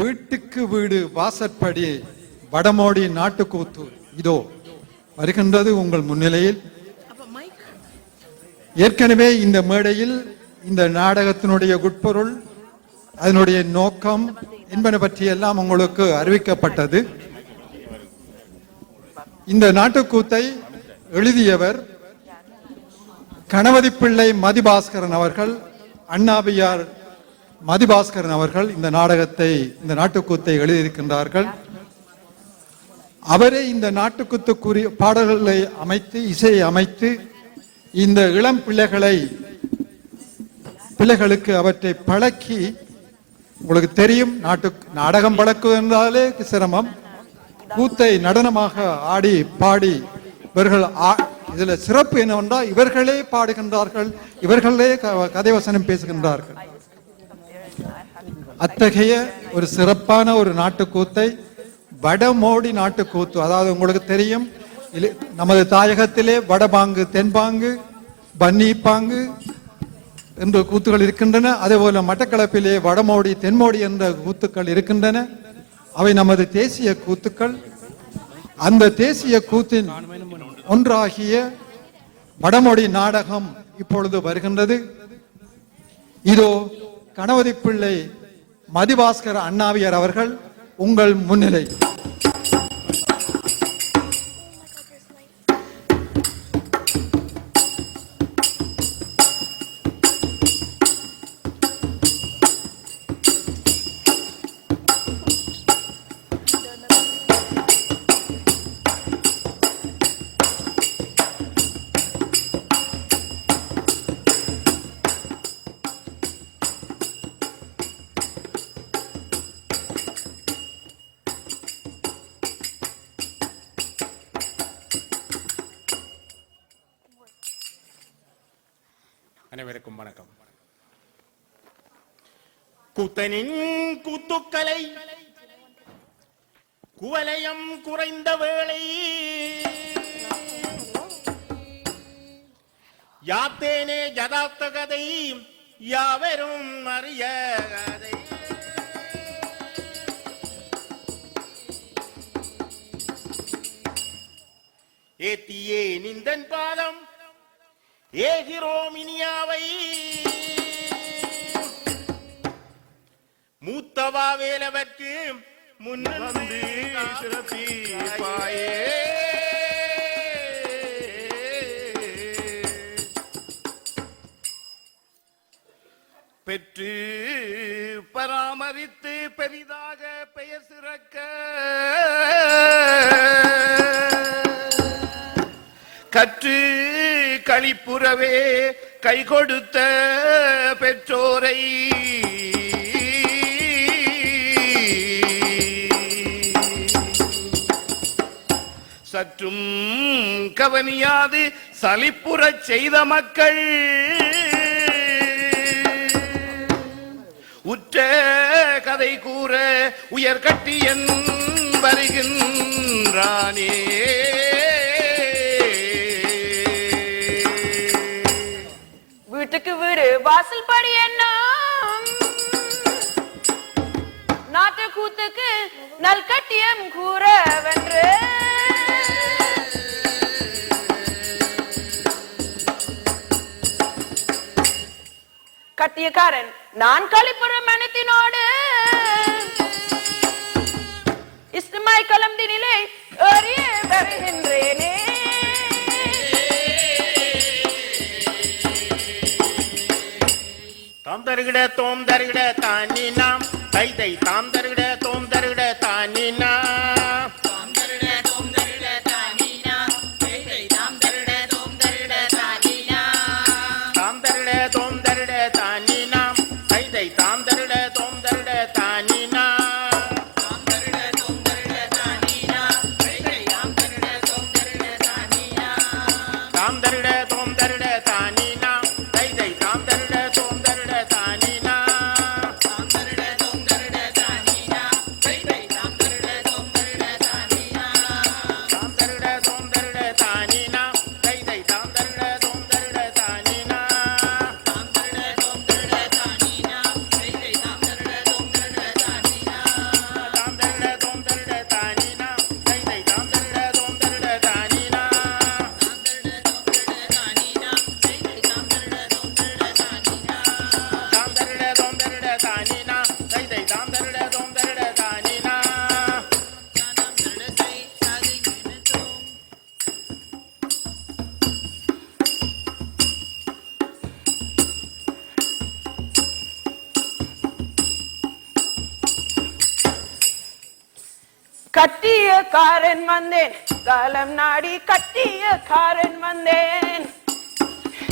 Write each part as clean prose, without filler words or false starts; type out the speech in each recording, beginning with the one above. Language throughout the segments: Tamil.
வீட்டுக்கு வீடு வாசற்படி வடமோடி நாட்டுக்கூத்து இதோ வருகின்றது உங்கள் முன்னிலையில். ஏற்கனவே இந்த மேடையில் இந்த நாடகத்தினுடைய உட்பொருள், அதனுடைய நோக்கம் என்பன பற்றி எல்லாம் உங்களுக்கு அறிவிக்கப்பட்டது. இந்த நாட்டுக்கூத்தை எழுதியவர் கணபதி பிள்ளை மதிபாஸ்கரன் அவர்கள், அண்ணாவியார் மதிபாஸ்கரன் அவர்கள் இந்த நாட்டுக்கூத்தை எழுதியிருக்கின்றார்கள். அவரே இந்த நாட்டுக்கூத்துக்குரிய பாடல்களை அமைத்து இசையை அமைத்து இந்த இளம் பிள்ளைகளுக்கு அவற்றை பழக்கி, உங்களுக்கு தெரியும் நாடகம் பழக்குவது என்றாலே சிரமம். கூத்தை நடனமாக ஆடி பாடி இவர்கள் இதுல சிறப்பு என்னவென்றால் இவர்களே பாடுகின்றார்கள், இவர்களே கதை வசனம் பேசுகின்றார்கள். அத்தகைய ஒரு சிறப்பான ஒரு நாட்டுக்கூத்தை வடமோடி நாட்டுக்கூத்து, அதாவது உங்களுக்கு தெரியும் நமது தாயகத்திலே வடபாங்கு, தென்பாங்கு, பன்னி பாங்கு என்ற கூத்துகள் இருக்கின்றன. அதே போல மட்டக்களப்பிலே வடமோடி, தென்மோடி என்ற கூத்துக்கள் இருக்கின்றன. அவை நமது தேசிய கூத்துக்கள். அந்த தேசிய கூத்தின் ஒன்றாகிய வடமோடி நாடகம் இப்பொழுது வருகின்றது. இதோ கணபதி பிள்ளை மதிபாஸ்கர் அண்ணாவியார் அவர்கள் உங்கள் முன்னிலை. அனைவருக்கும் வணக்கம். கூத்தனின் கூத்துக்களை குவலயம் குறைந்த வேளை யாத்தேனே யதார்த்த கதை யாவரும் அறிய கதை. ஏத்தியே நிந்தன் பாதம் ஏகிரோமினியாவை மூத்தவா வேலவர்க்கு முன்னந்து சிறப்பாயே பெற்று பராமரித்து பெரிதாக பெயர் சிறக்க கற்று களிப்புறவே கை கொடுத்த பெற்றோரை சற்றும் கவனியாது சலிப்புறச் செய்த மக்கள் உற்ற கதை கூற உயர் கட்டியன் வருகின்றானே. வீட்டுக்கு வீடு வாசல் படி என்ன நாட்டு கூத்துக்கு நல் கட்டியம் கூற வென்று கட்டியக்காரன் நான் களிப்புறம் மனத்தினோடு இஸ்மாய் கலந்தினிலே ஏறிய வருகின்றேனே. தாம் தருகிட தோம் தருகிட தானி நாம் தை தை தாம் தருகிட தோம் தருகிட தானி நாம் தாம் தருகிட தோம் தருகிட தானி நாம் தை தை தாம் தருகிட தோம் தருகிட தானி நாம் தாம் தருகிட தோம் தருகிட தானி நாம் தை தை தாம் தருகிட தோம் தருகிட தானி நாம் தாம் தருகிட தோம் தருகிட தானி நாம் தை தை தாம் தருகிட தோம் தருகிட தானி நாம் தாம் தருகிட தோம் தருகிட தானி நாம் தை தை தாம் தருகிட தோம் தருகிட தானி நாம் தாம் தருகிட தோம் தருகிட தானி நாம் கட்டிய காரன் வந்தேன் காலம் நாடி கட்டிய காரன் வந்தேன்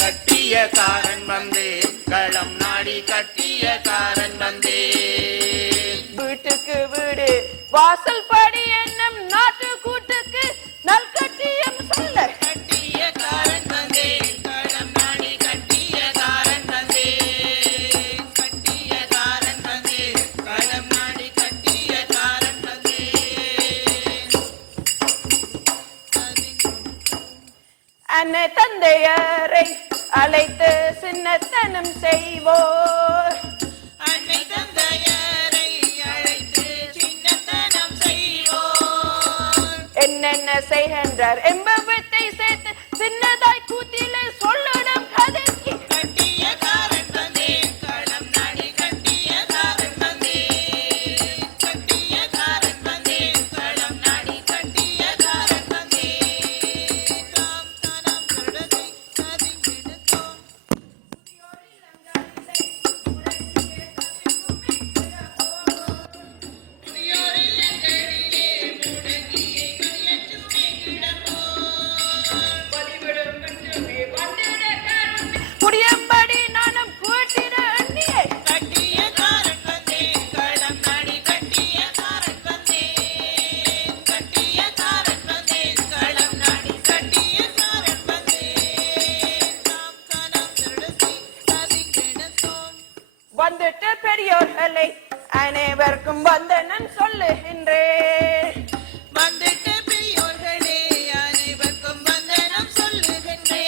கட்டிய காரன் வந்தேன் களம் நாடி கட்டிய காரன் வந்தேன் வீட்டுக்கு வீடு வாசல் படி என்னும் நாட்டு கூட்டுக்கு நல் கட்டியம் சொல்ல கட்டிய காரன் வந்தேன் களம் நாடி கட்டிய காரன் வந்தேன் கட்டிய காரன் வந்தேன் களம் நாடி கட்டிய காரன் வந்தேன் அன்னை தந்தையரை அழைத்து சின்னத்தனம் செய்வோர் அன்னை தந்தையரை அழைத்து சின்னத்தனம் செய்வோர் என்னென்ன செய்கின்றார் என்பவற்றை சேர்த்து சின்னதாய் கூத்திலே சொல்லிடும் கதைக்கு கட்டிய காரன் வந்தேன் களம் நாடி கட்டிய காரன் வந்தேன் கட்டிய காரன் வந்தேன் களம் நாடி கட்டிய காரன் வந்தேன் தாம் தானம் திருடதை கதிங்கிடத்தோம் புரியம்படி நானும் கூட்டிட அண்ணியை கட்டிய காரன் வந்தேன் களம் நாடி கட்டிய காரன் வந்தேன் கட்டிய காரன் வந்தேன் களம் நாடி கட்டிய காரன் வந்தேன் தாம் தானம் திருடதை கதிங்கிடத்தோம் வந்துட்டு பெரியோர்களை அனைவருக்கும் வந்தனன் சொல்லுகின்றேன் வந்துட்டு பெரியோர்களே அனைவருக்கும் வந்தனம் சொல்லுகின்றேன்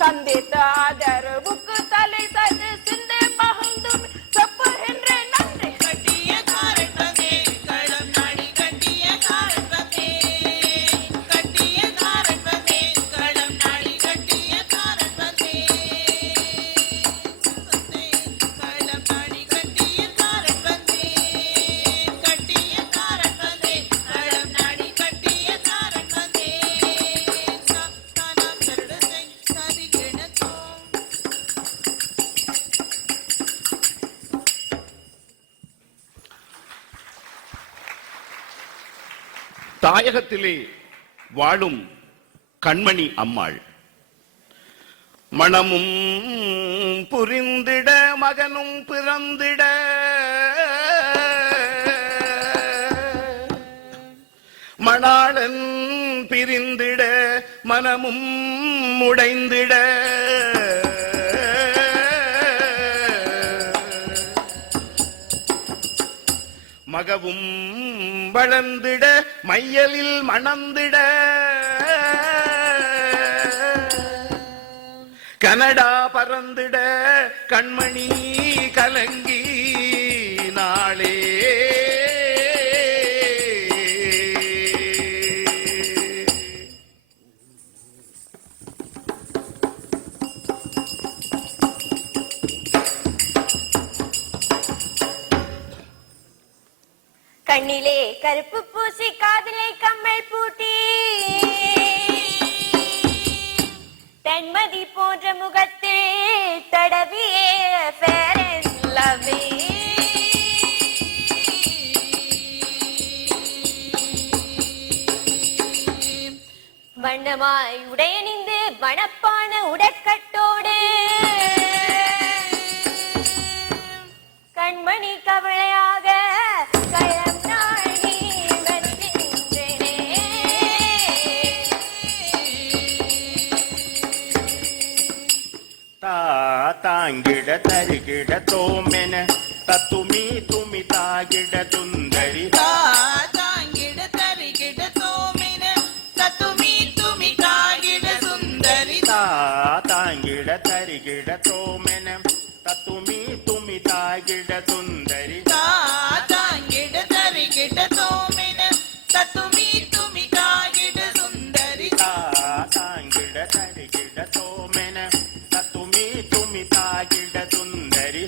சந்தித்த ஆதரவுக்கு தலை சாய்த்து சிந்தை மகிழ்ந்தும் செப்புகின்றேன் நன்றி கட்டிய காரன் வந்தேன் களம் நாடி கட்டிய காரன் வந்தேன் கட்டிய காரன் வந்தேன் களம் நாடி கட்டிய காரன் வந்தேன் களம் நாடி கட்டிய காரன் வந்தேன் கட்டிய காரன் வந்தேன் களம் நாடி கட்டிய காரன் வந்தேன் தானம் திருடதை கதிகிணத்தோம் தாயகத்திலே வாழும் கண்மணி அம்மாள் மணமும் புரிந்திட மகனும் பிறந்திட மணாளன் பிரிந்திட மனமும் உடைந்திட மகவும் வளர்ந்திட மையலில் மணந்திட கனடா பறந்திட கண்மணி கலங்கி நாளே கண்ணிலே கருப்பு பூசி காதலை கம்மல் பூட்டி தன்மதி போன்ற முகத்தில் தடவியே fair and lovely. வண்ணமாய் உடையணிந்து வனப்பான உடற்கட்டோடு கண்மணி கவலையாக களம் நாடி வருகின்றேனே. தாங்கிட தருகிட தோமென தத்துமி துமி தாகிட துந்தரி தாங்கிட தருகிட தோமென தத்துமி துமி தாகிட சுந்தரி தாங்கிட தருகிட தோமென தத்துமி துமி தாகிட சுந்தரி தாங்கிட தருகிட தோமென தத்துமி துமி தாகிட சுந்தரி தாங்கிட தருகிட தோமென தத்துமி துமி தாகிட சுந்தரி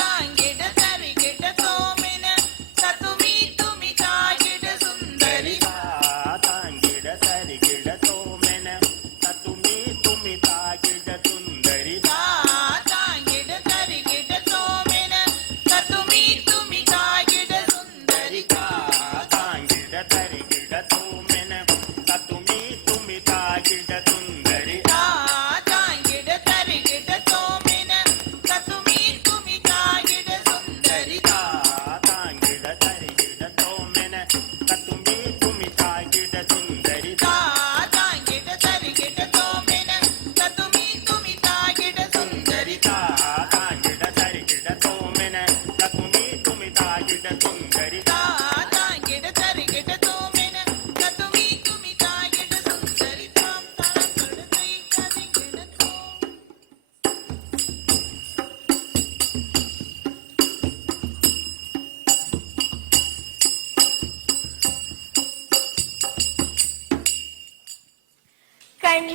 தாங்கிட தருகிட தோமென தத்துமி துமி தாகிட சுந்தரி தாங்கிட தருகிட தோமென தத்துமி துமி தாகிட சுந்தரி தாங்கிட தருகிட தோமென தத்துமி துமி தாகிட சுந்தரி தாங்கிட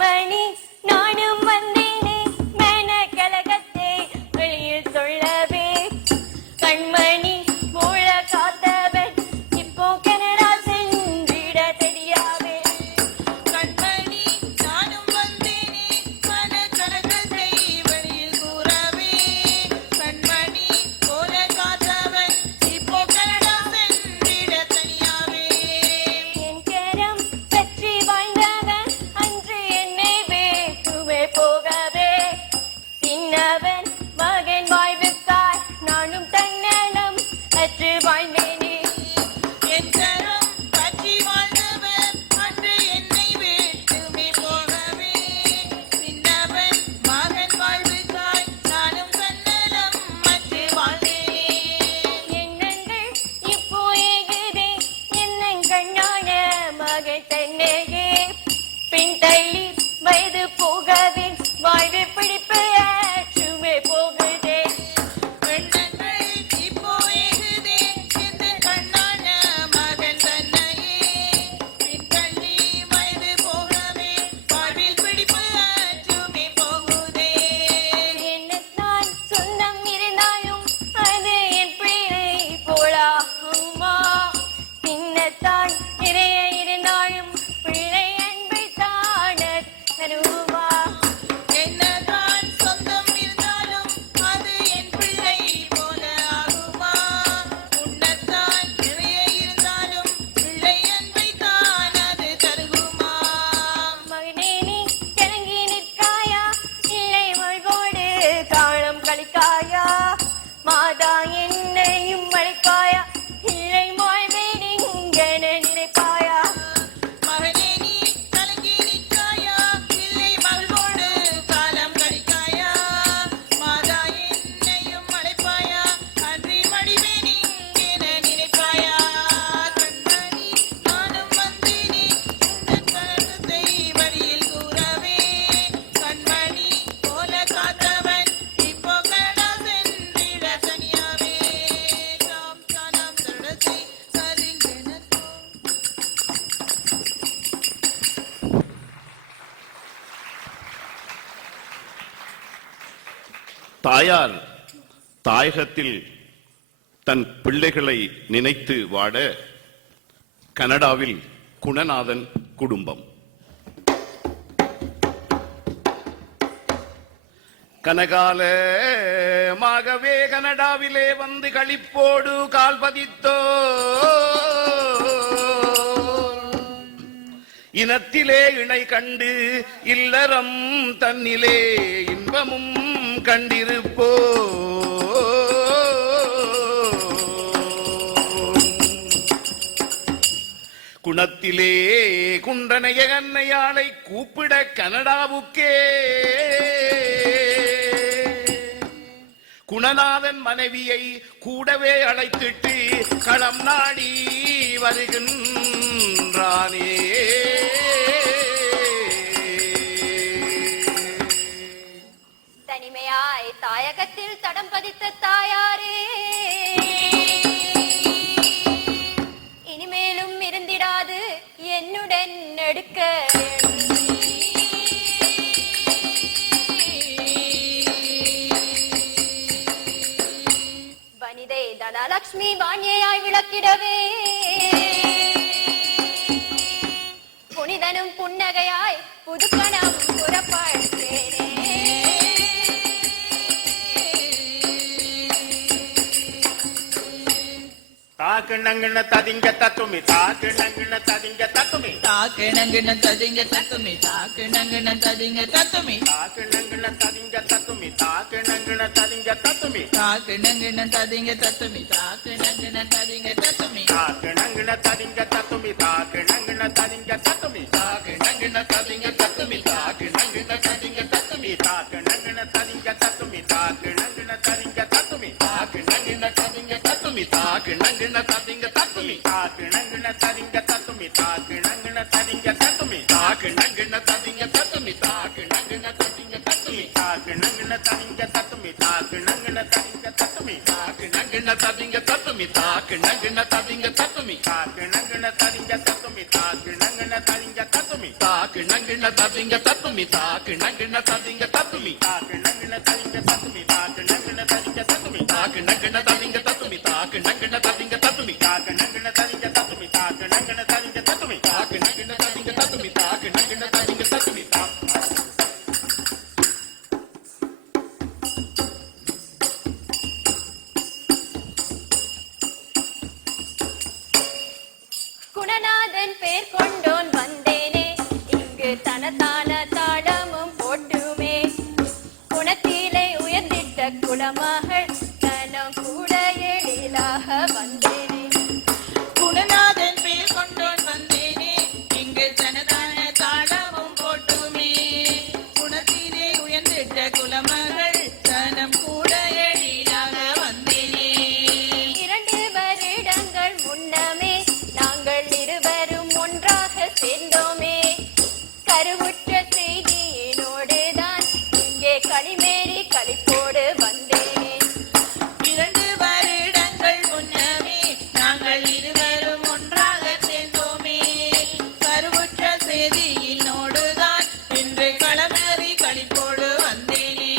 கண்மணி நானும் வந்தேனே மேன கலகத்தை வெளியில் சொல்லவே கண்மணி மூழ காத்தவன் இப்போ கனடா சென்றிட தெரியாவே கண்மணி நானும் வந்தேனே மன கலகத்தை வெளியில் கூறவே கண்மணி போல காத்தவன் இப்போ கனடா சென்றிட தனியாவே என் கரம் பற்றி வாழ்ந்தவன் அன்று என்னை வேற்றுமே போகவே சின்னவன் மகன் வாழ்வுக்காய் நானும் தன்னலம் அற்று வாழ்ந்தேனே என் கரம் பற்றி வாழ்ந்தவன் அன்று என்னை விட்டுமே போகவே சின்னவன் மகன் வாழ்வுக்காய் நானும் தன்னலம் மற்று வாழ்ந்தேனே எண்ணங்கள் இப்போ ஏகுதே என்னன் கண்ணான மகன் தன்னையே பின் தள்ளி வயது போகவே வாழ்வு பிடிப்பு ஆற்றுமே போகுதே எண்ணங்கள் இப்போ ஏகுதே எந்த கண்ணான மகன் தன்னையே பின்தள்ளி வயது போகவே வாழ்வில் பிடிப்பு ஆற்றுமே போகுதே என்னத்தான் சொந்தம் இருந்தாலும் அது என் பிள்ளை போலாகுமா சின்னத்தான் நிறைய இருந்தாலும் பிள்ளை அன்பை தான தருமா என்னதான் சொந்தம் இருந்தாலும் அது என் பிள்ளை போல ஆகுமா உன்னத்தான் நிறைய இருந்தாலும் பிள்ளை அன்பை தான் அது தருகுமா மகனே நீ கலங்கி நிற்காயா இல்லை வாழ்வோடு காலம் கழிக்காயா மாதா என்னையும் அழைப்பாயா இல்லை மாய்வேடிங்கென நினைப்பாயா மகனே நீ கலங்கி நிற்காயா இல்லை மகளோடு காலம் கழிக்காயா மாதா என்னையும் அழைப்பாயா அன்றி மடிவேன் இங்கென நினைப்பாயா கண்மணி நானும் வந்தேனே உந்தன் கருத்தை வழியில் கூறவே கண்மணி போல காத்தவன் இப்போ கனடா சென்றிட தனியாவே தாம் தானாம் தருணத்தை சரிங்கெனத்தோ தாயார் தாயகத்தில் தன் பிள்ளைகளை நினைத்து வாட கனடாவில் குணநாதன் குடும்பம். கனகாலமாகவே கனடாவிலே வந்து களிப்போடு கால் பதித்தோ இனத்திலே இணை கண்டு இல்லறம் தன்னிலே இன்பமும் கண்டிருப்போ குணத்திலே குண்டனைய அன்னையாளை கூப்பிட கனடாவுக்கே குணநாதன் மனைவியை கூடவே அழைத்திட்டு களம் நாடி வருகின்றானே. தனிமையாய் தாயகத்தில் தடம் பதித்த தாயாரே இனிமேலும் இருந்திடாது என்னுடன் நடுக்க வனிதை தனலட்சுமி வாணியாய் விளக்கிடவே புனிதனும் புன்னகையாய் புதுப்பணம் புறப்பாழ்த்தேனே தாக்குணங்குன ததிங்க தத்துமி தாக்குணங்குன ததிங்க தத்துமி தாக்கிணங்கின ததிங்க தத்துமி தாக்கிணங்கின ததிங்க தத்துமி தாக்குணங்குன ததிங்க தத்துமி தாக்குணங்குன ததிங்க தத்துமி தாக்கிணங்கின ததிங்க தத்துமி தாக்கிணங்கின ததிங்க தத்துமி தாக்குணங்குன ததிங்க தத்துமி தாக்குணங்குன ததிங்க தத்துமி தாக்கிணங்கின ததிங்க தத்துமி தாக்கிணங்கின ததிங்க தத்துமி தாக்குணங்குன ததிங்க தத்துமி தாக்குணங்குன ததிங்க தத்துமி தாக்கிணங்கின ததிங்க தத்துமி தாக்கிணங்கின ததிங்க தத்துமி தாக்குணங்குன ததிங்க தத்துமி தாக்குணங்குன ததிங்க தத்துமி தாக்கிணங்கின ததிங்க தத்துமி தாக்கிணங்கின ததிங்க தத்துமி தாக்குணங்குன ததிங்க தத்துமி தாக்குணங்குன ததிங்க தத்துமி தாக்கிணங்கின ததிங்க தத்துமி தாக்கிணங்கின ததிங்க தத்துமி தாக்குணங்குன ததிங்க தத்துமி தாக்குணங்குன ததிங்க தத்துமி தாக்கிணங்கின கிண்ண ததிங்க தத்துமி தாக்கு நங்கிண்ண ததிங்க தத்துமி தாக்கு நங்கின ததிங்க தத்துமி தாக்கு நங்கின ததிங்க தத்துமி தாக்கு நங்கிண்ண ததிங்க தத்துமி தாக்கு நங்கிண்ண ததிங்க தத்துமி தாக்கு நங்கின ததிங்க தத்துமி தாக்கு நங்கின ததிங்க தத்துமி தாக்கு நங்கிண்ண ததிங்க தத்துமி தாக்கு நங்கிண்ண ததிங்க தத்துமி குணநாதன் பேர் கொண்டோன் வந்தேனே இங்கு தனத்தான தாளமும் போட்டுமே குணத்திலே உயர்ந்திட்ட குலமகள் தனம் கூட எழிலாக வந்தேனே குணநாதன் பேர் கொண்டோன் வந்தேனே இங்கு தனதான தாளமும் போட்டுமே குணத்திலே உயர்ந்திட்ட குலமகள் தனம் கூட எழிலாக வந்தேனே 2 வருடங்கள் முன்னமே நாங்கள் இருவரும் ஒன்றாக சேர்ந்தோமே கருவுற்ற செய்தியினோடுதான் இங்கே களிமேறி களிப்போடு வந்தேனே 2 வருடங்கள் முன்னமே நாங்கள் இருவரும் ஒன்றாக சேர்ந்தோமே கருவுற்ற செய்தியினோடுதான் இன்று களமேறி களிப்போடு வந்தேனே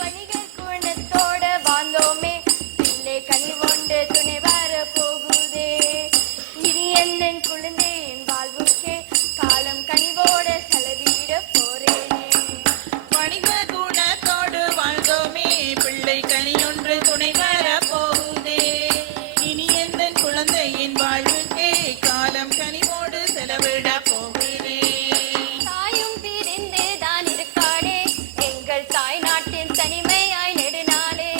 வணிகர் குணத்தோட வாழ்ந்தோமே பிள்ளை கனிவொண்டு துணை வர போகுதே இனி எந்தன் குழந்தையின் வாழ்வுக்கே காலம் கனிவோட செலவிட போறேனே வணிக குணத்தோடு வாழ்ந்தோமே பிள்ளை கனியொன்று துணை வர போகுதே இனி எந்த குழந்தையின் வாழ்வுக்கே காலம் கனிவோடு செலவிட போகிறே தாயும் பிரிந்து தான் இருக்காளே எங்கள் தாய் நாட்டின் தனிமையாய் நெடுநாளே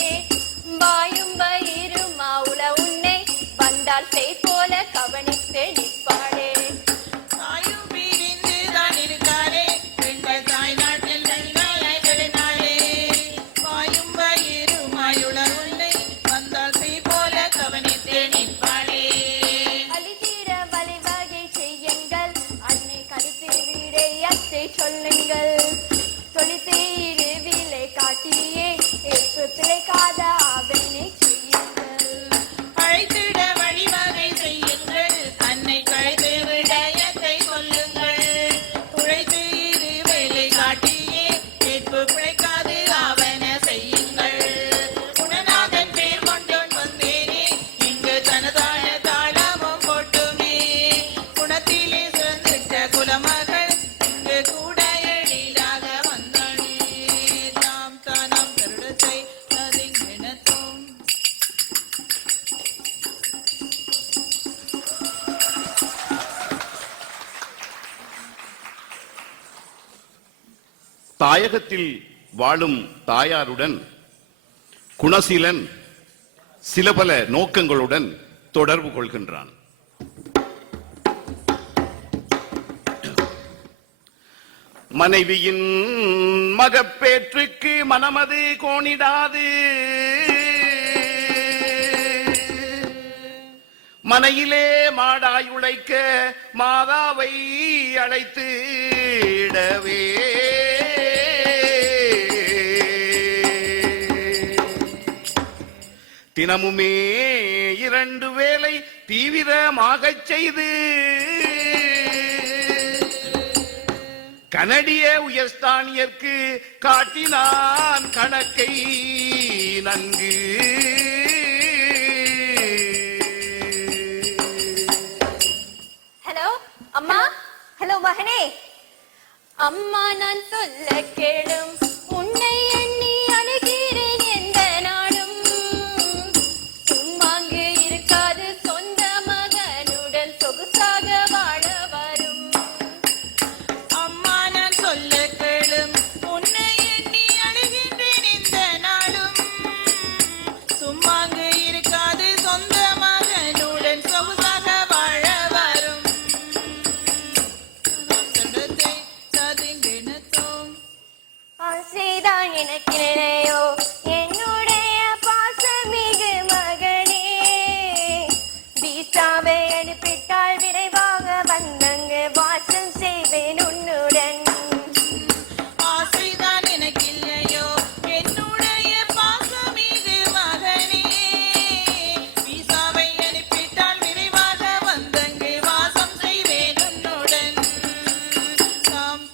வாயும் வயிறும் மாவுல உன்னை வந்தால் செய் போல கவனித்து நிற்பாளே தாயும் பிரிந்து தான் இருக்காளே எங்கள் தாய் நாட்டில் நன்மையாய் நெடுநாளே வாயும் வயிறுமாயுள்ள உன்னை வந்தால் செய் போல கவனித்து நிற்பாளே அழிதீர வழிவகை செய்யுங்கள் அன்னை கழித்து விடையத்தை சொல்லுங்கள் தொழித்தீரு விலை காட்டியே ஏற்பு பிழைக்காத ஆவணை செய்யுங்கள் அழைத்திட வழிவகை செய்யுங்கள் அன்னை கழைத்து விடயத்தை சொல்லுங்கள் உழைத்து இரு வேலை காட்டியே கேட்பு பிழைக்காது ஆவன செய்யுங்கள் குணநாதன் பேர் கொண்டோன் வந்தேனே இங்கு தனதான தாளமும் போட்டுமே குணத்திலே சிறந்திட்ட குலமகள் இங்கு கூட எழிலாக வந்தாளே தாம் தானாம் கருடத்தை அதிங்கிணத்தோம் தாயகத்தில் வாழும் தாயாருடன் குணசீலன் சில பல நோக்கங்களுடன் தொடர்பு கொள்கின்றான். மனைவியின் மகப்பேற்றுக்கு மனமது கோணிடாது மனையிலே மாடாய் உழைக்க மாதாவை அழைத்து இடவே தினமுமே 2 வேளை தீவிரமாகச் செய்து கனடிய உயர்ஸ்தானியர்க்கு காட்டினான் கணக்கை நன்கு. ஹலோ அம்மா, ஹலோ மகனே. அம்மா நான் சொல்ல கேளும், உன்னை எண்ணி அழுகிறேன் எந்த நாளும். சும்மாங்கு இருக்காது சொந்த மகனுடன் சொகுசாக வாழ வரும். அம்மா நான் சொல்ல கேளும், உன்னை எண்ணி அழுகின்றேன் இந்த நாளும். சும்மாங்கு இருக்காது சொந்த மகனுடன் சொகுசாக வாழ வரும். சொந்தத்தை சதுங்கிணத்தோம் ஆசைதான் எனக்கு நினையோ என்னுடைய பாசமிகு மகனே. வீசாவை அனுப்பிட்டால் விரைவாக வந்தங்கு வாசம் செய்வேன் உன்னுடன். ஆசைதான் எனக்கில்லையோ என்னுடைய பாசமிகு மகனே. வீசாவை அனுப்பிட்டால் விரைவாக வந்தங்கு வாசம் செய்வேன் உன்னுடன். தாம்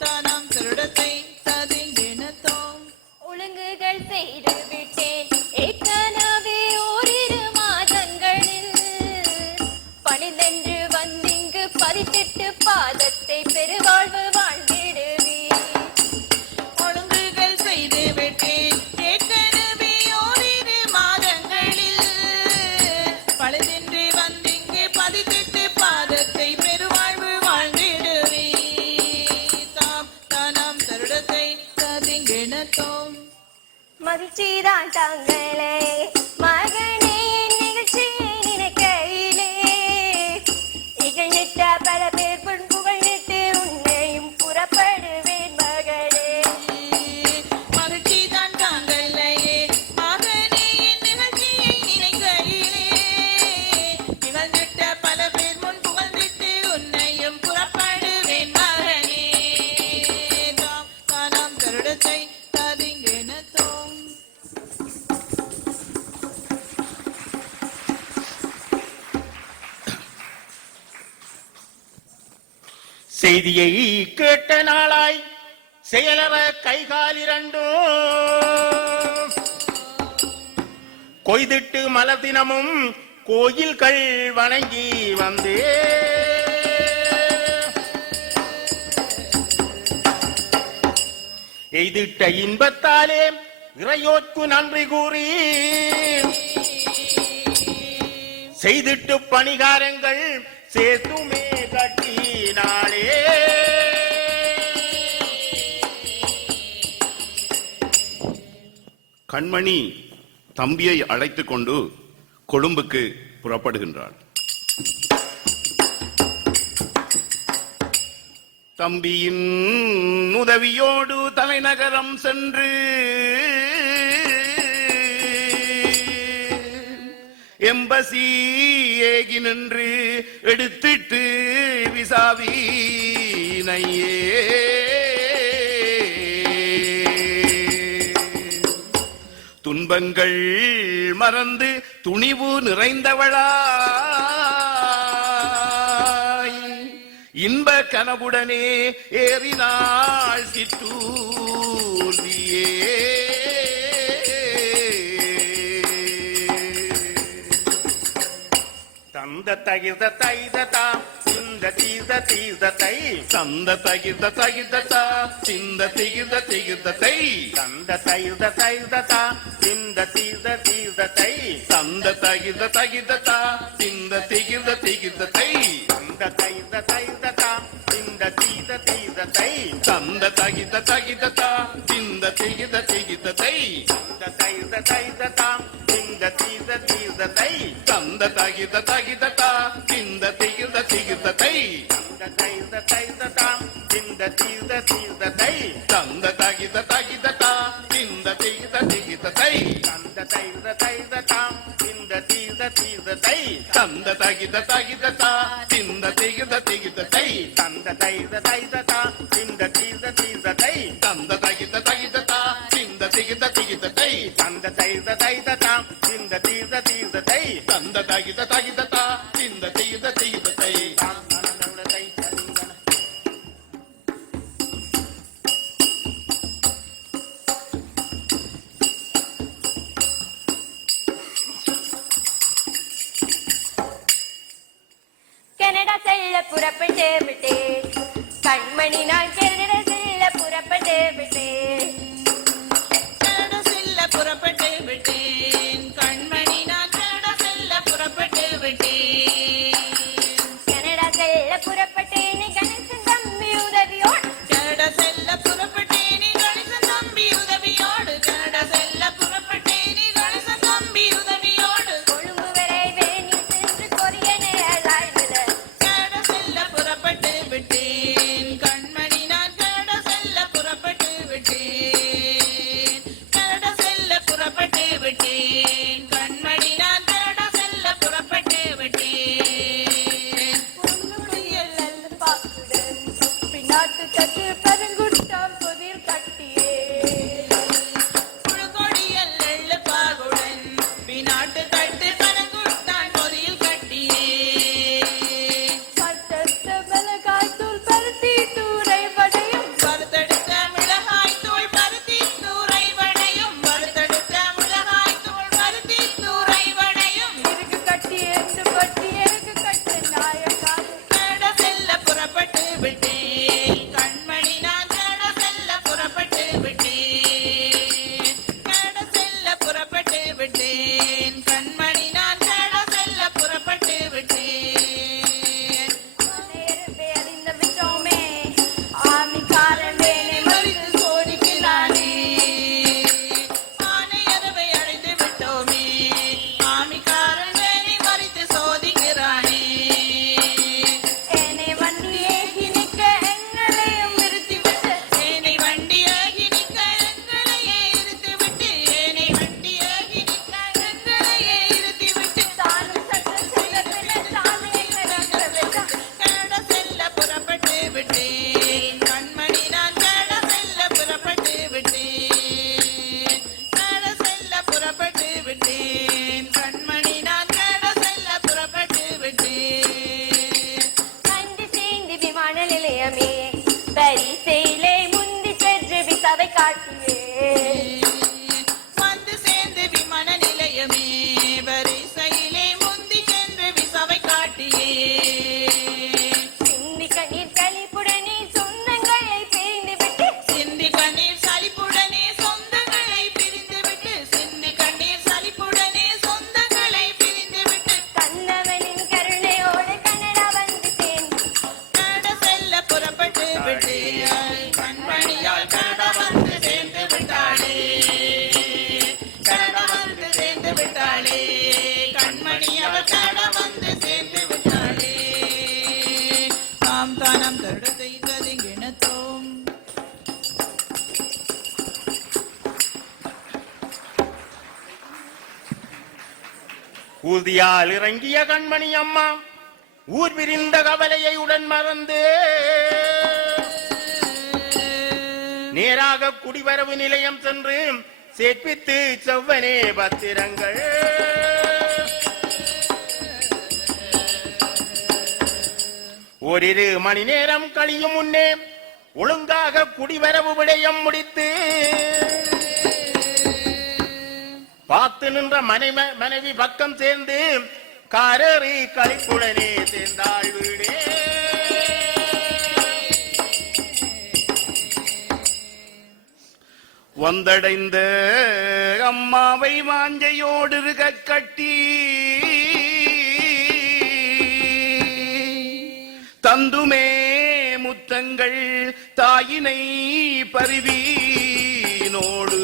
மகிழ்ச்சிதான் தாங்களே மகனே நிகழ்ச்சியை நினைக்கையிலே இகழ்நிட்ட பல பேர் பொன் புகழ்நிட்டு உன்னையும் புறப்படுவேன் மகளே. மகிழ்ச்சிதான் தாங்களையே மகனே நிகழ்ச்சியை நினைக்கையிலே நிகழ்ந்திட்ட பல பேர் முன் புகழ்ந்திட்டு உன்னையும் புறப்படுவேன் மகனே. தானாம் கருடத்தை தாதிங்கெனத்தோம் செய்தியை கேட்ட நாளாய் செயலற கைகால் இரண்டும் கொய்திட்டு மலர் தினமும் கோயில்கள் வணங்கி வந்தே எய்திட்ட இன்பத்தாலே இறையோர்க்கு நன்றி கூறி செய்திட்டு பணிகாரங்கள் சேர்த்துமே கட்டினாளே. கண்மணி தம்பியை அழைத்துக் கொண்டு கொழும்புக்கு புறப்படுகின்றாள். தம்பியின் உதவியோடு தலைநகரம் சென்று எம்பசி ஏகி நின்று எடுத்திட்டு விசாவினையே துன்பங்கள் மறந்து துணிவு நிறைந்தவளாய் இன்ப கனவுடனே ஏறினாள் சிற்றூர்தியே. தந்த தகித தைததா சிந்த தீத தீதத்தை தந்த தகித தகிததா சிந்த திகித திகிதத்தை தந்த தைத தைததா சிந்த தீத தீதத்தை தந்த தகித தகிததா சிந்த திகித திகிதத்தை தந்த தைத தைததா சிந்த தீத தீதத்தை தந்த தகித தகிததா சிந்த திகித திகிதத்தை தந்த தைத தைததா சிந்த தீத தீதத்தை தந்த தகித தகிததா சிந்த திகித திகிதத்தை தந்த தைத தைததா சிந்த தீத தீதத்தை தந்த தகித தகிததா சிந்த திகித திகிதத்தை தந்த தைத தைததா சிந்த தீத தீதத்தை தந்த தகித தகிததா சிந்த திகித திகிதத்தை தந்த தைத தைததா சிந்த தீத தீதத்தை தந்த தகித தகிததா சிந்த திகித திகிதத்தை தந்த தைத தைததா சிந்த தீத தீதத்தை தந்த தகித தகிததா சிந்த திகித திகிதத்தை கனடா செல்ல புறப்பட்டு விட்டேன் கண்மணி நான் கனடா செல்ல புறப்பட்டு விட்டேன். கனடா செல்ல புறப்பட்டு விட்டேன் கண்மணி நான் கனடா செல்ல புறப்பட்டு விட்டேன். கனடா செல்ல புறப்பட்டேன் கணேசன் தம்பி உதவியோடு கனடா செல்ல புறப்பட்டேன் கணேசன் தம்பி உதவியோடு கனடா செல்ல புறப்பட்டேன் கணேசன் தம்பி உதவியோடு கொழும்பு வரை வேணி சென்று கொரியனே அழைத்தது. கனடா செல்ல புறப்பட்டு விட்டேன் கண்மணி நான் ஊதியால் இறங்கிய கண்மணி அம்மா ஊர் விரிந்த கவலையை உடன் மறந்து நேராக குடிவரவு நிலையம் சென்று சேர்ப்பித்து செவ்வனே பத்திரங்கள். ஓரிரு மணி நேரம் கழியும் முன்னே ஒழுங்காக குடிவரவு விடயம் முடித்து பார்த்து நின்ற மனைவி பக்கம் சேர்ந்து காரேறி களிப்புடனே சேர்ந்தாள் வீடே. வந்தடைந்த அம்மாவை வாஞ்சையோடு கட்டி தந்துமே முத்தங்கள் தாயினை பரிவீனோடு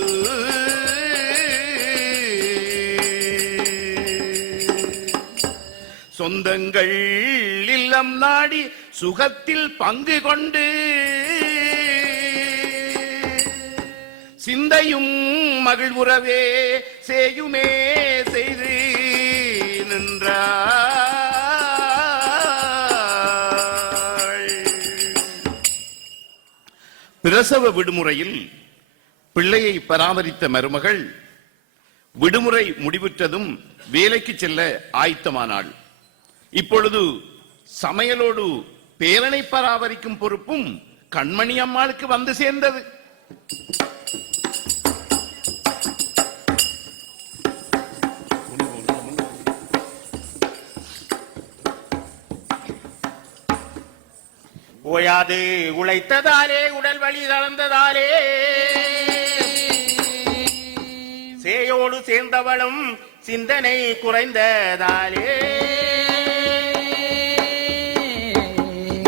சொந்தங்கள் இல்லம் நாடி சுகத்தில் பங்கு கொண்டு சிந்தையும் மகிழ்வுறவே செய்யுமே செய்து நின்றாள். பிரசவ விடுமுறையில் பிள்ளையை பராமரித்த மருமகள் விடுமுறை முடிவுற்றதும் வேலைக்கு செல்ல ஆயத்தமானாள். இப்பொழுது சமையலோடு பேரனை பராமரிக்கும் பொறுப்பும் கண்மணி அம்மாளுக்கு வந்து சேர்ந்தது. ஓயாது உழைத்ததாலே உடல் வலி தளர்ந்ததாலே சேயோடு சேர்ந்தவளும் சிந்தனை குறைந்ததாலே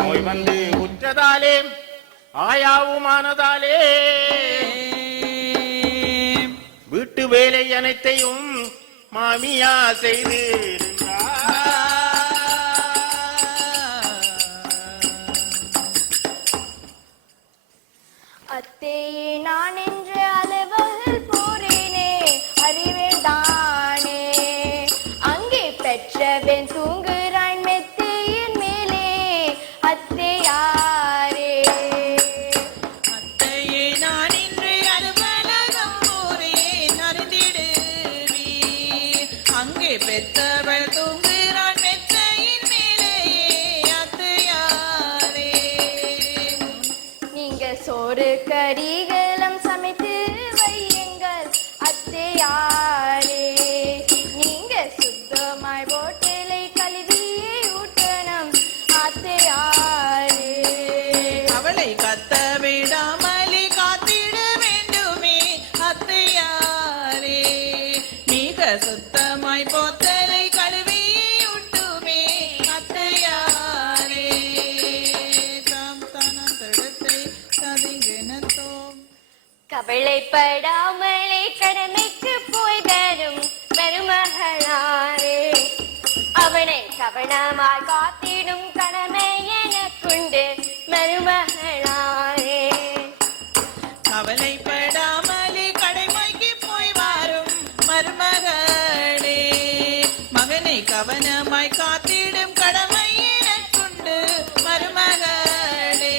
நோய் வந்து உற்றதாலே ஆயாவுமானதாலே வீட்டு வேலை அனைத்தையும் மாமியா செய்து அத்தையே நான் என்று அலுவல் போறேனே அறிவேன் தானே அங்கே பெற்றவன் தூங்குறான் மெத்தையின் மேலே அத்தையாரே. அத்தையே நான் இன்று அலுவலகம் போறேன் அறிந்திடுவீர் அங்கே பெற்றவள் தூங்குறான் மெத்தையின் மேலே அத்தையாரே. நீங்க சோறு கறிகளும் சமைத்து வையுங்கள் அத்தையாரே. நீங்க சுத்தமாய் போட்டலை கழுவியே ஊட்டணும் அத்தையாரே. அவளை கத்த விடாமலே காத்திட வேண்டுமே அத்தையாரே. மிக சுத்தமாய் போத்தலை கழுவி ஊட்டுமே அத்தையாரே. தாம் தானம் தடத்தை சதிங்கெனத்தோம் கவலைப்படாமலே கடமைக்கு போய் வரும் மருமகளாரே. அவனை கவனமாய் காத்திடும் கடமை எனக்குண்டு மருமகளாரே. கவலைப்படாமலே கடமைக்கு போய் வாரும் மருமகளே. மகனை கவனமாய் காத்திடும் கடமை எனக்குண்டு மருமகளே.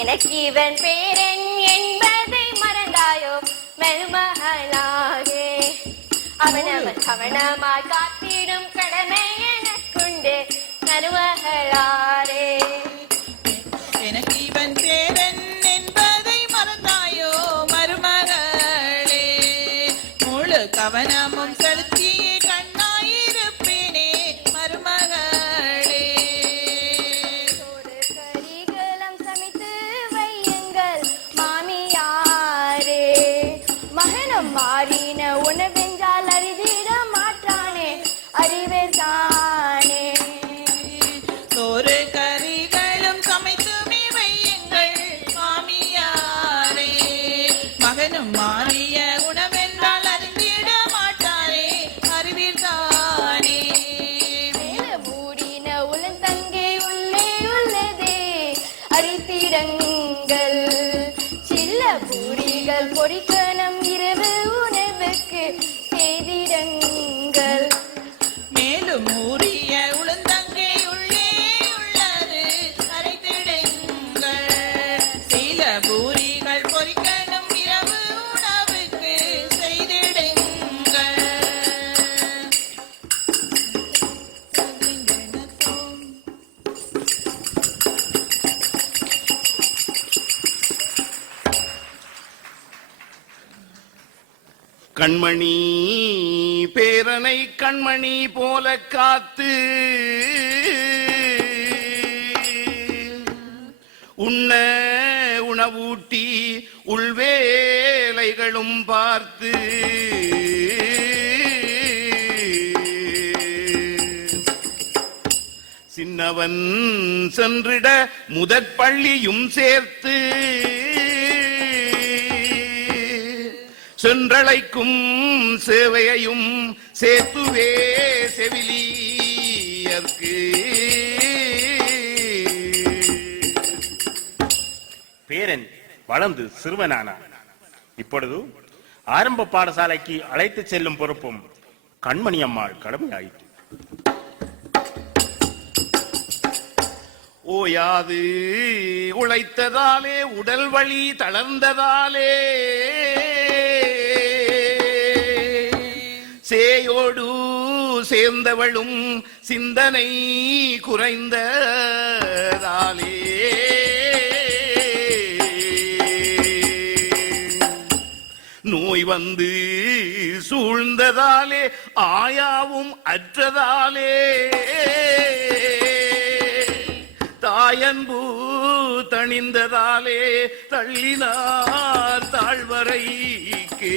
எனக்கு இவன் பேரன் என்பதை மறந்தாயோ மருமகளாரே. அவனவன் கவனமாய் காத்திடும் கடமை எனக்குண்டு மருமகளாரே. எனக்கு இவன் பேரன் என்பதை மறந்தாயோ மருமகளே. முழு கவனமும் செலுத்தியே கண்ணாயிருப்பேனே மருமகளே. சோறு கறிகளும் சமைத்து வையுங்கள் மாமியாரே. மகனம் மாறின உணவென்றால் அறிதிட மாட்டானே அறிவேன் தானே. சோறு கறிகளும் சமைத்துமே வையுங்கள் மாமியாரே. மகனும் மாறிய உணவென்றால் அறிந்திட மாட்டாரே அறிவீர் தானே. மேல மூடின உளந்தங்கே உள்ளே உள்ளதே அறித்திரங்கள். சில்ல பூரிகள் பொறிக்கணும் இரவு உணவுக்கு செய்திடங்கள். கண்மணி பேரனை கண்மணி போல காத்து உண்ண உணவூட்டி உள்வேலைகளும் பார்த்து சின்னவன் சென்றிட முதற் பள்ளியும் சேர்த்து சென்றழைக்கும் சேவையையும் சேர்த்துவே செவிலியர்க்கு. பேரன் வளர்ந்து சிறுவனானான். இப்பொழுது ஆரம்ப பாடசாலைக்கு அழைத்து செல்லும் பொறுப்பும் கண்மணி அம்மாள் கடமையாயிற்று. ஓயாது உழைத்ததாலே உடல் வலி தளர்ந்ததாலே சேயோடு சேர்ந்தவளும் சிந்தனை குறைந்ததாலே நோய் வந்து சூழ்ந்ததாலே ஆயாவும் அற்றதாலே தாயன்பு தணிந்ததாலே தள்ளினார் தாழ்வரைக்கே.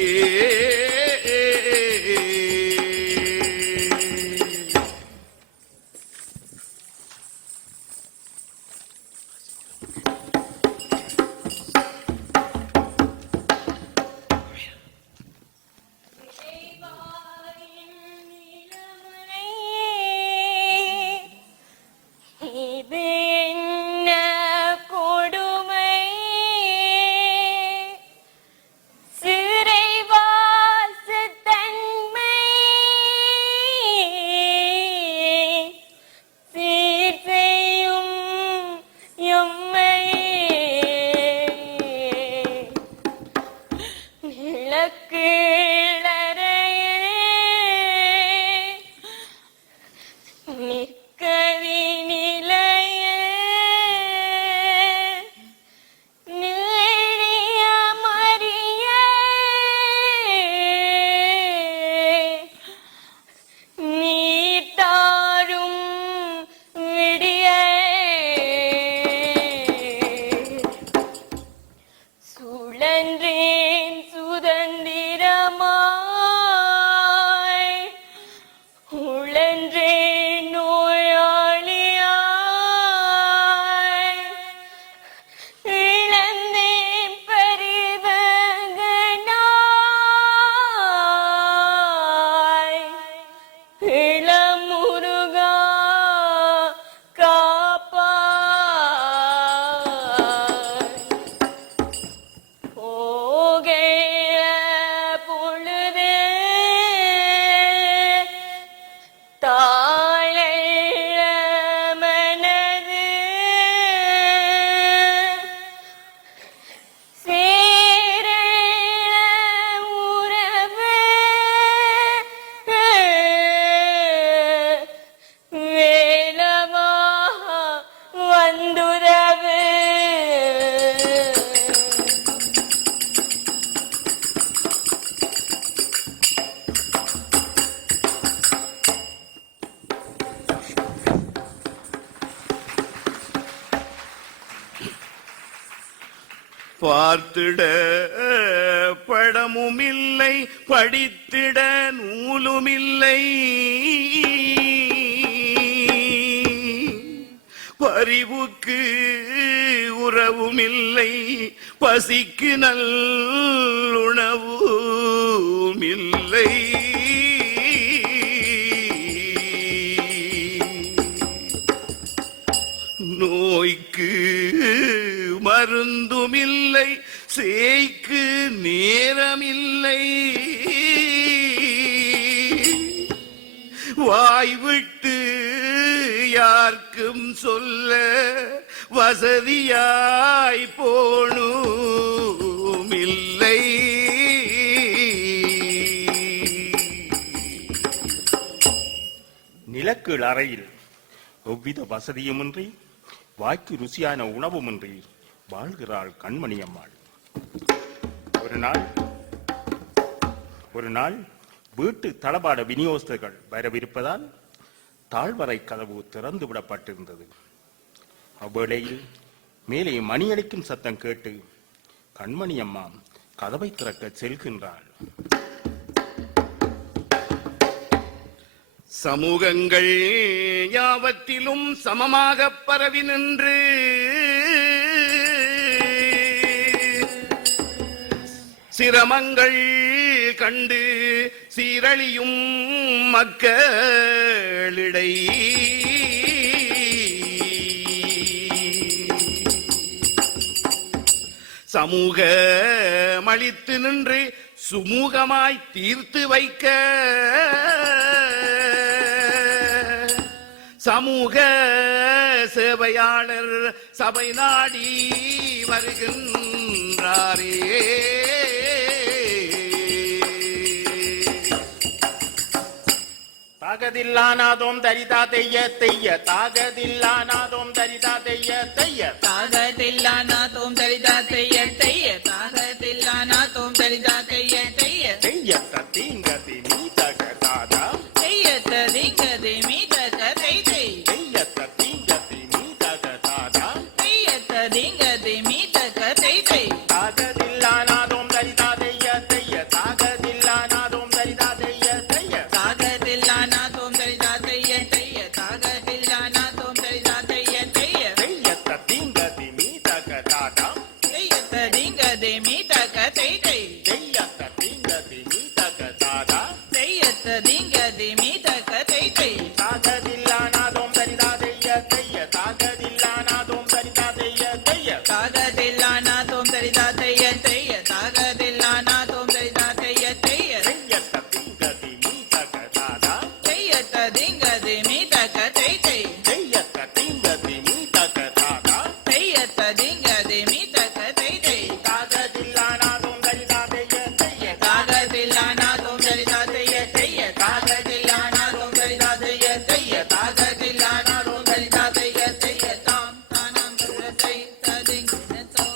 பார்த்திட படமும் இல்லை, படித்திட நூலும் இல்லை, பரிவுக்கு உறவும் இல்லை, பசிக்கு நல்லுணவும் இல்லை. நோய்க்கு மருந்துமில்லை, சேய்க்கு நேரமில்லை, வாய்விட்டு யாருக்கும் சொல்ல வசதியாய் போனுமில்லை. நிலக்கீழ் அறையில் எவ்வித வசதியுமின்றி வாய்க்கு ருசியான உணவுமின்றி வாழ்கிறாள் கண்மணி அம்மாள். ஒரு நாள் ஒரு நாள் வீட்டு தளபாட விநியோகஸ்தர்கள் வரவிருப்பதால் தாழ்வறை கதவு திறந்து விடப்பட்டிருந்தது. அவ்வேளையில் மேலே மணி அடிக்கும் சத்தம் கேட்டு கண்மணி அம்மா கதவை திறக்க செல்கின்றாள். சமூகங்கள் யாவற்றிலும் சமமாக பரவி நின்று சிரமங்கள் கண்டு சீரழியும் மக்களிடை சமூக மளித்து நின்று சுமூகமாய் தீர்த்து வைக்க சமூக சேவையாளர் சபை நாடி வருகின்றாரே. தாகதில்லானாதோம் தரிதா தெய்ய தெய்ய தாகதில்லானாதோம் தரிதா தெய்ய தெய்ய தாகதில்லானாதோம் தரிதா தெய்ய தெய்ய தாகதில்லானாதோம் தரிதா தெய்ய தெய்ய தெய்ய தீங்கதி மீதக தாதா தெய்ய ததிங்கதி மீதக தெய் தெய் தெய்ய தீங்கதி மீதக தாதா தெய்ய ததிங்கதி மீதக தெய் தெய் தாகதில்லானாதோம் தரிதா தெய்ய தெய்ய தாகதில்லானாதோம் தரிதா தெய்ய தெய்ய தாகதில்லானாதோம் தரிதா தெய்ய தெய்ய தாகதில்லானாதோம் தரிதா தெய்ய தெய்ய தெய்ய தீங்கதி மீதக தாதா தெய்ய ததிங்கதி மீதக தெய் தெய் தெய்ய தீங்கதி மீதக தாதா தெய்ய ததிங்கதி மீதக தெய் தெய் தாகதில்லானாதோம் தரிதா தெய்ய தெய்ய தாகதில்லானாதோம் தரிதா தெய்ய தெய்ய தாகதில்லானாதோம் தரிதா தெய்ய தெய்ய தாகதில்லானாதோம் தரிதா தெய்ய தெய்ய தெய்ய தீங்கதி மீதக தாதா தெய்ய ததிங்கதி மீதக தெய் தெய் தெய்ய தீங்கதி மீதக தாதா தெய்ய ததிங்கதி மீதக தெய் தெய் தாகதில்லானாதோம் தரிதா தெய்ய தெய்ய தாகதில்லானாதோம் தரிதா தெய்ய தெய்ய தாகதில்லானாதோம் தரிதா தெய்ய தெய்ய தாகதில்லானாதோம் தரிதா தெய்ய தெய்ய தாம் தானாம் தரிதை ததிங்கனதோ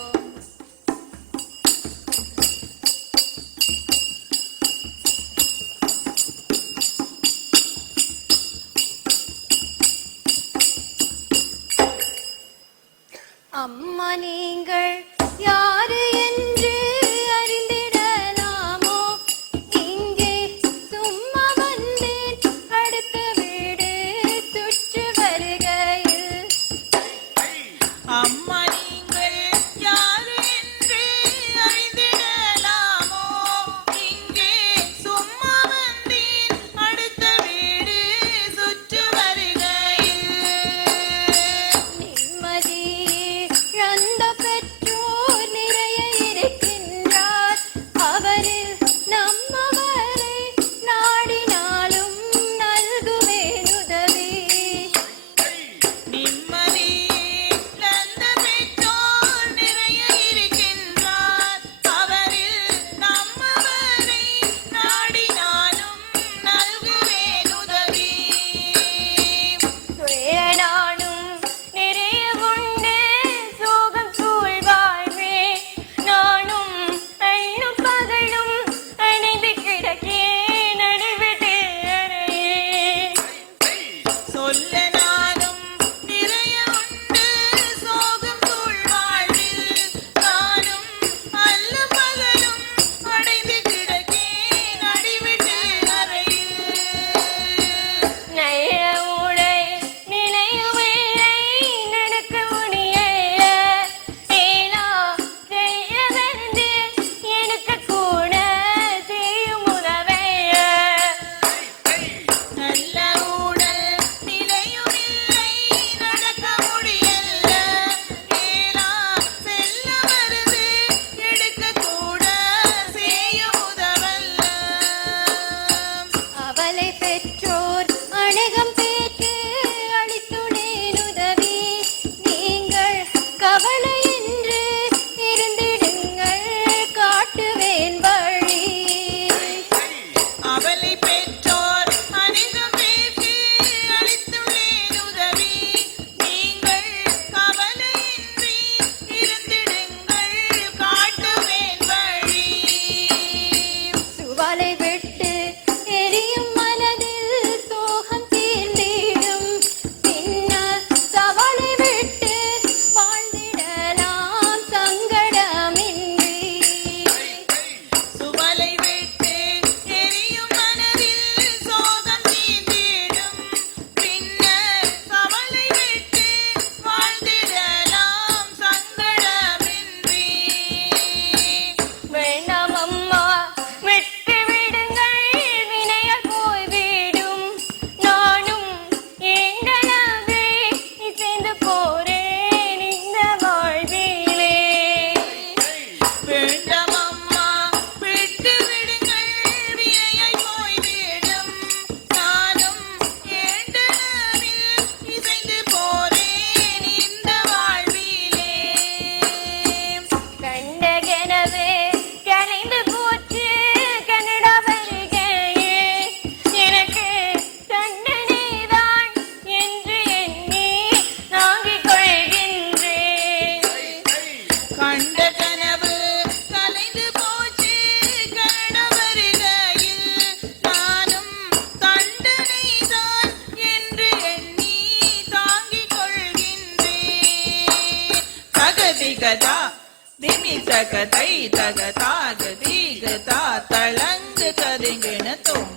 தக தை தக தாக தீக தா தளங்கு ததுங்கினதும்.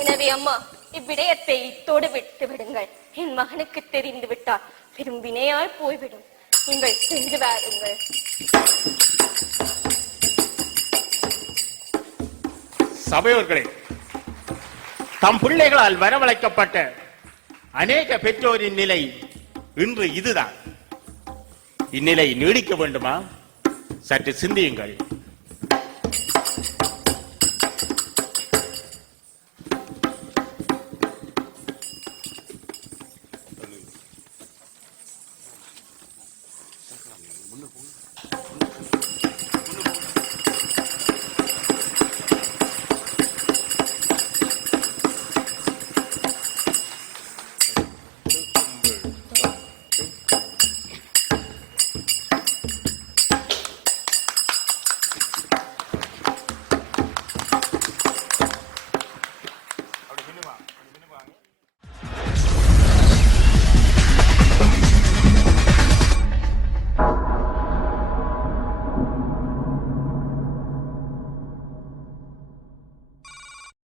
எனவே அம்மா, இவ்விடயத்தை இத்தோடு விட்டு விடுங்கள். என் மகனுக்கு தெரிந்து விட்டால் பெரும் வினையாய் போய்விடும். நீங்கள் சென்று வாருங்கள். சபையோர்களே, தம் பிள்ளைகளால் வரவழைக்கப்பட்ட அநேக பெற்றோரின் நிலை இன்று இதுதான். இந்நிலை நீடிக்க வேண்டுமா? சற்று சிந்தியுங்கள்.